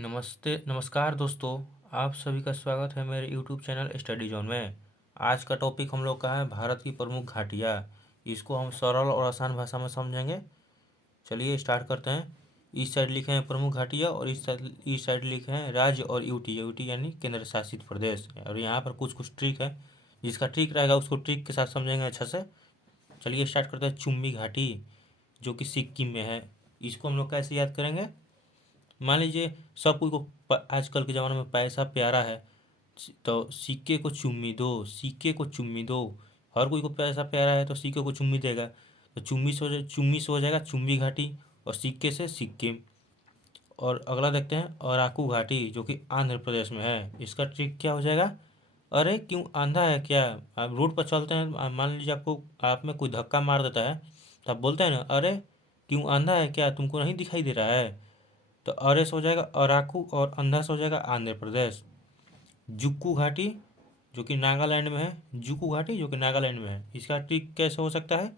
नमस्ते नमस्कार दोस्तों। आप सभी का स्वागत है मेरे यूट्यूब चैनल स्टडी जोन में। आज का टॉपिक हम लोग का है भारत की प्रमुख घाटियाँ। इसको हम सरल और आसान भाषा में समझेंगे। चलिए स्टार्ट करते हैं। इस साइड लिखे हैं प्रमुख घाटियाँ और इस साइड लिखे हैं राज्य और यूटी यूटी यानी केंद्र शासित प्रदेश। और यहाँ पर कुछ कुछ ट्रिक है, जिसका ट्रिक रहेगा उसको ट्रिक के साथ समझेंगे अच्छा से। चलिए स्टार्ट करते हैं। चुम्बी घाटी जो कि सिक्किम में है, इसको हम लोग कैसे याद करेंगे। मान लीजिए सब कोई को आजकल के ज़माने में पैसा प्यारा है, तो सिक्के को चुम्मी दो, सिक्के को चुम्मी दो। हर कोई को पैसा प्यारा है तो सिक्के को चुम्मी देगा, तो चुम्मी से हो जाएगा चुम्बी घाटी, और सिक्के से सिक्किम। और अगला देखते हैं अराकू घाटी जो कि आंध्र प्रदेश में है। इसका ट्रिक क्या हो जाएगा। अरे क्यों अंधा है क्या। आप रोड पर चलते हैं, मान लीजिए आपको आप में कोई धक्का मार देता है, तो आप बोलते हैं ना, अरे क्यों अंधा है क्या, तुमको नहीं दिखाई दे रहा है। तो अरे से हो जाएगा अराकू और अंधा से हो जाएगा आंध्र प्रदेश। जुक्कू घाटी जो कि नागालैंड में है, जुक्कू घाटी जो कि नागालैंड में है। इसका ट्रिक कैसे हो सकता है।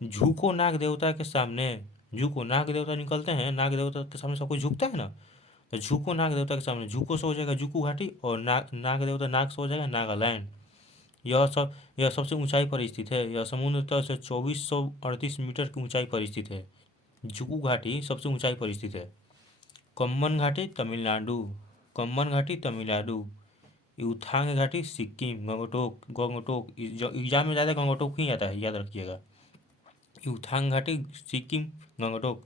झुको नाग देवता के सामने, झुको नाग देवता निकलते हैं, नाग देवता के सामने सब कोई झुकता है ना, तो झुको नाग देवता के सामने, झुको से हो जाएगा जुक्कू घाटी, और नाग देवता नाग से हो जाएगा नागालैंड। यह सबसे ऊंचाई पर स्थित है। यह समुद्र तल से 2438 मीटर की ऊंचाई पर स्थित है। जुक्कू घाटी सबसे ऊंचाई पर स्थित है। कम्बन घाटी तमिलनाडु, कम्बन घाटी तमिलनाडु। यूथांग घाटी सिक्किम, गंगटोक गंगटोक एग्जाम में ज़्यादा गंगटोक ही आता है, याद रखिएगा। यूथांग घाटी सिक्किम, गंगटोक।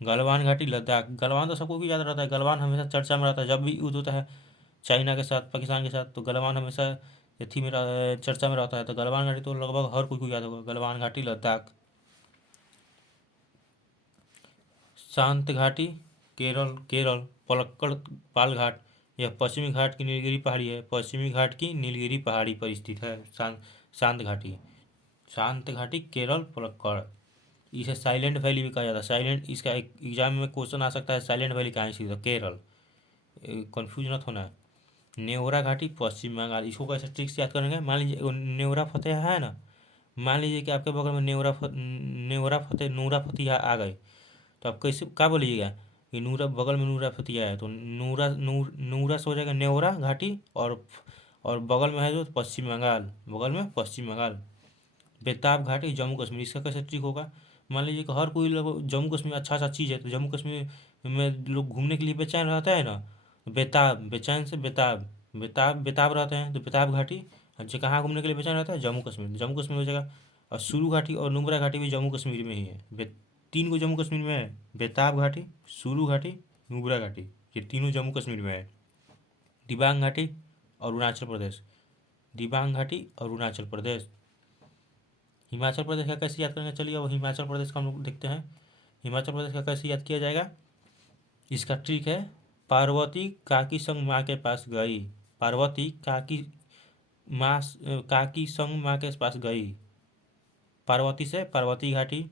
गलवान घाटी लद्दाख, गलवान तो सबको भी याद रहता है, गलवान हमेशा चर्चा में रहता है। जब भी युद्ध होता है चाइना के साथ, पाकिस्तान के साथ, तो गलवान हमेशा चर्चा में रहता है। तो गलवान घाटी तो लगभग हर कोई को याद होगा। गलवान घाटी लद्दाख। शांत घाटी केरल, केरल पलक्कड़ पाल घाट। यह पश्चिमी घाट की नीलगिरी पहाड़ी है, पश्चिमी घाट की नीलगिरी पहाड़ी पर स्थित है शांत घाटी। शांत घाटी केरल पलक्कड़। इसे साइलेंट वैली भी कहा जाता है। साइलेंट, इसका एक एग्जाम में क्वेश्चन आ सकता है, साइलेंट वैली कहाँ स्थित है, केरल। कन्फ्यूज मत होना है। नेवरा घाटी पश्चिम बंगाल। इसको कैसे ट्रिक से याद करेंगे। मान लीजिए नेवरा फतेह है ना, मान लीजिए कि आपके बगल में नूरा फतेह आ गए, तो आप कैसे क्या बोलिएगा कि नूरा बगल में नूरा फतिया है, तो नूरा से हो जाएगा नेवरा घाटी, और बगल में है जो पश्चिम बंगाल, बगल में पश्चिम बंगाल। बेताब घाटी जम्मू कश्मीर। इसका कैसे ट्रिक होगा। मान लीजिए कि हर कोई लोग जम्मू कश्मीर अच्छा चीज़ है, तो जम्मू कश्मीर में लोग घूमने के लिए बेचैन रहता है ना, तो बेताब, बेचैन से बेताब, बेताब रहते हैं, तो बेताब घाटी। जो कहाँ घूमने के लिए बेचैन रहता है, जम्मू कश्मीर, जम्मू कश्मीर हो जाएगा। और सुरू घाटी और नुब्रा घाटी भी जम्मू कश्मीर में ही है। तीन को जम्मू कश्मीर में है, बेताब घाटी, सुरू घाटी, नुब्रा घाटी, ये तीनों जम्मू कश्मीर में है। दिबांग घाटी अरुणाचल प्रदेश, दिबांग घाटी अरुणाचल प्रदेश। हिमाचल प्रदेश का कैसे याद करेंगे। चलिए अब हिमाचल प्रदेश का हम लोग देखते हैं। हिमाचल प्रदेश का कैसे याद किया जाएगा। इसका ट्रिक है, पार्वती काकी संग माँ के पास गई, पार्वती काकी संग माँ के पास गई। पार्वती से पार्वती घाटी,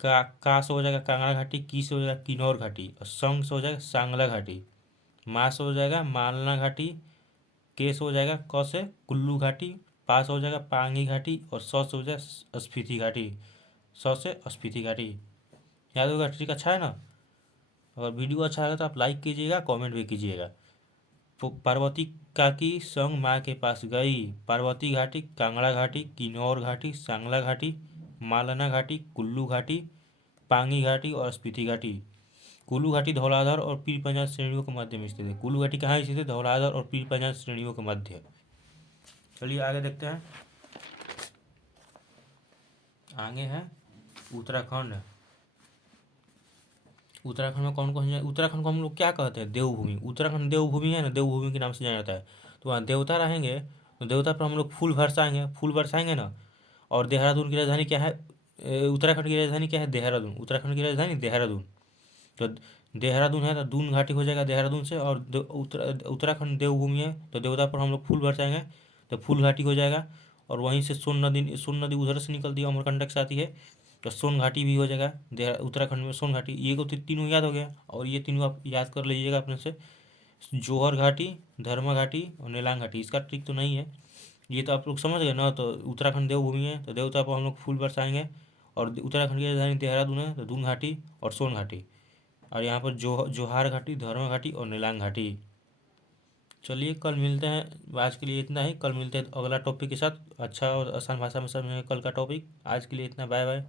का से हो जाएगा कांगड़ा घाटी, की से हो जाएगा किन्नौर घाटी, और संग से हो जाएगा सांगला घाटी। मा से हो जाएगा मालना घाटी, के से हो जाएगा क से कुल्लू घाटी, पा से हो जाएगा पांगी घाटी, और स से हो जाएगा स्पीति घाटी, स से स्पीति घाटी। याद होगा, ट्रिक अच्छा है ना। अगर वीडियो अच्छा लगा तो आप लाइक कीजिएगा, कमेंट भी कीजिएगा। पार्वती काकी संग माँ के पास गई। पार्वती घाटी, कांगड़ा घाटी, किन्नौर घाटी, सांगला घाटी, मालना घाटी, कुल्लू घाटी, पांगी घाटी और स्पीति घाटी। कुल्लू घाटी धौलाधार और पीर पंजाब श्रेणियों के मध्य में स्थित है। कुल्लू घाटी कहाँ स्थित है, धौलाधार और पीर पंजाब श्रेणियों के मध्य। चलिए आगे देखते हैं। आगे है उत्तराखंड। उत्तराखंड में कौन कौन है। उत्तराखंड को हम लोग क्या कहते हैं, देवभूमि। उत्तराखंड देवभूमि है ना, देवभूमि के नाम से जाना जाता है। तो वहाँ देवता रहेंगे, तो देवता पर हम लोग फूल बरसाएंगे ना। और देहरादून की राजधानी क्या है, उत्तराखंड की राजधानी क्या है, देहरादून। उत्तराखंड की राजधानी देहरादून। तो देहरादून है तो दून घाटी हो जाएगा देहरादून से। और उत्तराखंड देवभूमि है, तो देवता पर हम लोग फूल बरसाएंगे, तो फूल घाटी हो जाएगा। और वहीं से सोन नदी उधर से निकलती है, अमरकंटक से आती है, तो सोन घाटी भी हो जाएगा उत्तराखंड में, सोन घाटी। ये को तीनों याद हो गया, और ये तीनों आप याद कर लीजिएगा अपने से। जोहर घाटी, धर्मा घाटी और नीलांग घाटी। इसका ट्रिक तो नहीं है, ये तो आप लोग समझ गए ना। तो उत्तराखंड देवभूमि है, तो देवता पर हम लोग फूल बरसाएंगे। और उत्तराखंड की राजधानी देहरादून है, तो दून घाटी और सोन घाटी। और यहाँ पर जोहार घाटी, धर्म घाटी और नीलांग घाटी। चलिए कल मिलते हैं, आज के लिए इतना ही। कल मिलते हैं अगला टॉपिक के साथ, अच्छा और आसान भाषा में समझेंगे कल का टॉपिक। आज के लिए इतना, बाय बाय।